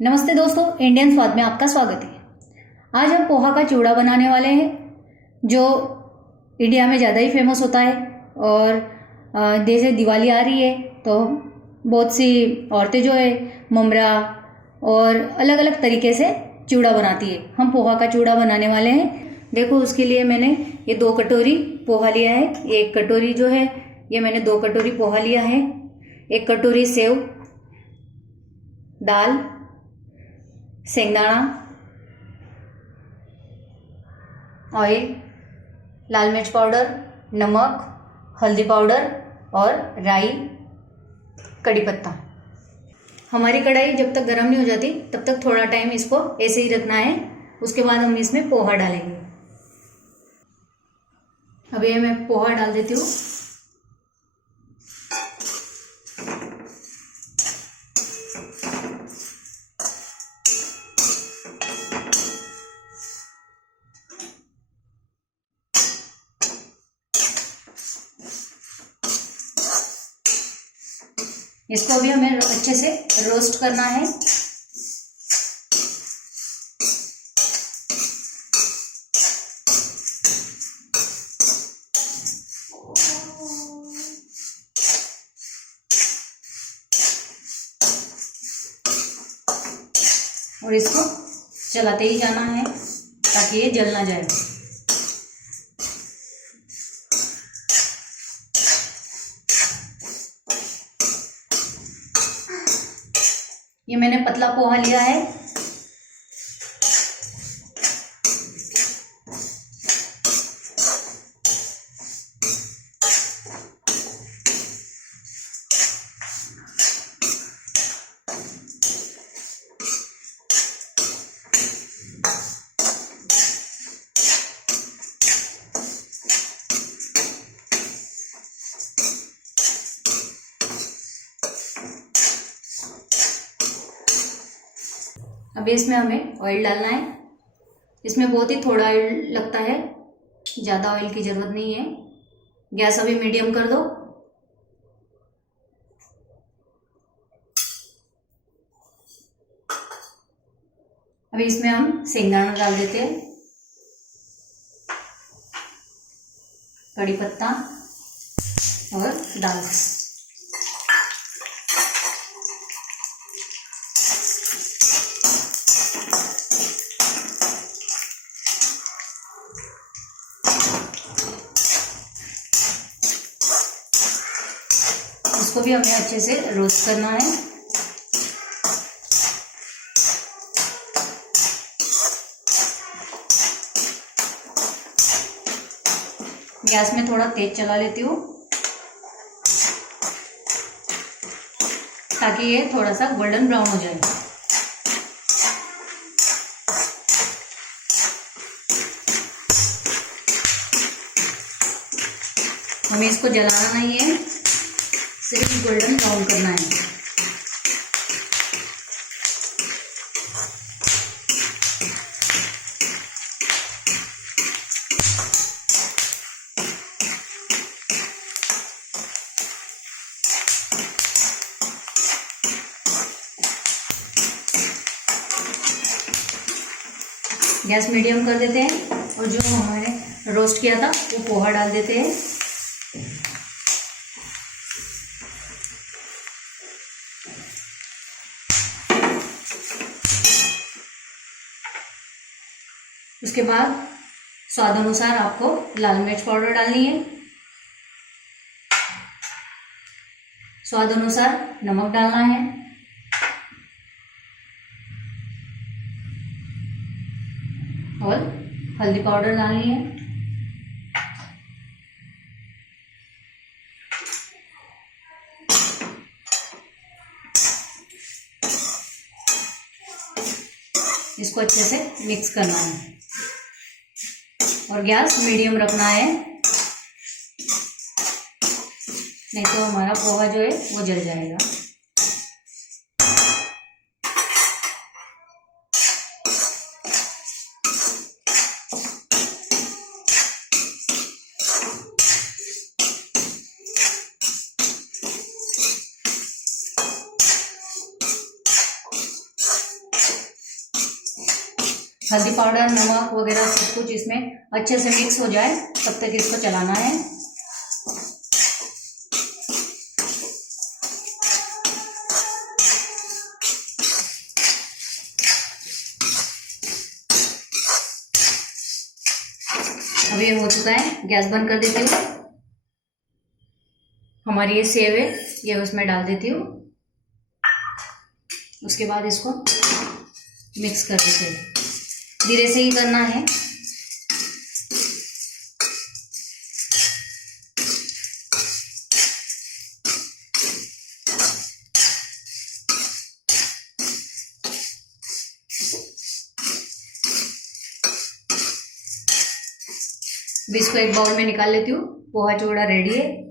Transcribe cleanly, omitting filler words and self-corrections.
नमस्ते दोस्तों, इंडियन स्वाद में आपका स्वागत है। आज हम पोहा का चिवड़ा बनाने वाले हैं, जो इंडिया में ज़्यादा ही फेमस होता है। और जैसे दिवाली आ रही है तो बहुत सी औरतें जो है ममरा और अलग अलग तरीके से चिवड़ा बनाती है। हम पोहा का चिवड़ा बनाने वाले हैं। देखो, उसके लिए मैंने ये 2 कटोरी पोहा लिया है। एक कटोरी जो है ये मैंने 2 कटोरी पोहा लिया है। 1 कटोरी सेव, दाल, शेंगदाना, ऑयल, लाल मिर्च पाउडर, नमक, हल्दी पाउडर और राई, कड़ी पत्ता। हमारी कढ़ाई जब तक गर्म नहीं हो जाती तब तक थोड़ा टाइम इसको ऐसे ही रखना है। उसके बाद हम इसमें पोहा डालेंगे। अब ये मैं पोहा डाल देती हूँ। इसको भी हमें अच्छे से रोस्ट करना है। और इसको चलाते ही जाना है ताकि ये जल ना जाए। ये मैंने पतला पोहा लिया है। अब इसमें हमें ऑयल डालना है। इसमें बहुत ही थोड़ा ऑयल लगता है, ज़्यादा ऑयल की ज़रूरत नहीं है। गैस अभी मीडियम कर दो। अभी इसमें हम शेंगदाना डाल देते हैं, कड़ी पत्ता और दाल। इसको भी हमें अच्छे से रोस्ट करना है। गैस में थोड़ा तेज चला लेती हूँ ताकि ये थोड़ा सा गोल्डन ब्राउन हो जाए। हमें इसको जलाना नहीं है, सिर्फ गोल्डन ब्राउन करना है। गैस मीडियम कर देते हैं और जो हमने रोस्ट किया था वो पोहा डाल देते हैं। उसके बाद स्वाद अनुसार आपको लाल मिर्च पाउडर डालनी है, स्वाद अनुसार नमक डालना है और हल्दी पाउडर डालनी है। इसको अच्छे से मिक्स करना है और गैस मीडियम रखना है, नहीं तो हमारा पोहा जो है वो जल जाएगा। हल्दी पाउडर, नमक वगैरह सब कुछ इसमें अच्छे से मिक्स हो जाए तब तक इसको चलाना है। अब ये हो चुका है, गैस बंद कर देती हूँ। हमारी ये सेव है, ये उसमें डाल देती हूँ। उसके बाद इसको मिक्स कर देते हैं, धीरे से ही करना है। अब इसको एक बाउल में निकाल लेती हूँ। पोहा चिवड़ा रेडी है।